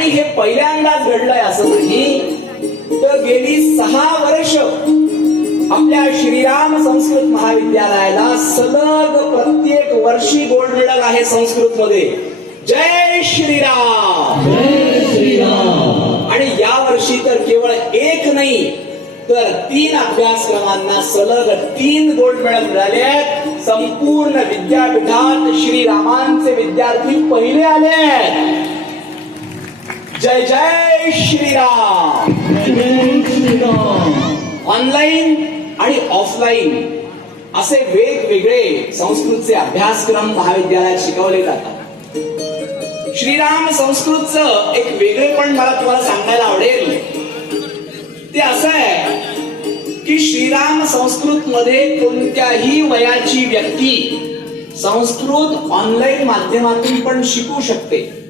आणि हे पहिल्यांदाच घडलंय असं नाही, तर गेली 6 वर्ष आपल्या श्रीराम संस्कृत महाविद्यालयाला सलग प्रत्येक वर्षी गोल्ड मेडल आहे संस्कृत मध्ये. जय श्रीराम. जय श्रीराम. आणि या वर्षी तर केवळ एक नाही तर 3 अभ्यासक्रमांना सलग 3 गोल्ड मेडल मिळाले आहेत. संपूर्ण विद्यापीठात श्रीरामांचे विद्यार्थी पहिले आले आहेत. जय जय श्रीराम. जय श्रीराम. ऑनलाईन आणि ऑफलाईन असे वेगवेगळे संस्कृतचे अभ्यासक्रम महाविद्यालयात शिकवले जातात. श्रीराम संस्कृतचं एक वेगळेपण मला तुम्हाला सांगायला आवडेल. ते असं आहे की श्रीराम संस्कृत मध्ये कोणत्याही वयाची व्यक्ती संस्कृत ऑनलाईन माध्यमातून पण शिकू शकते.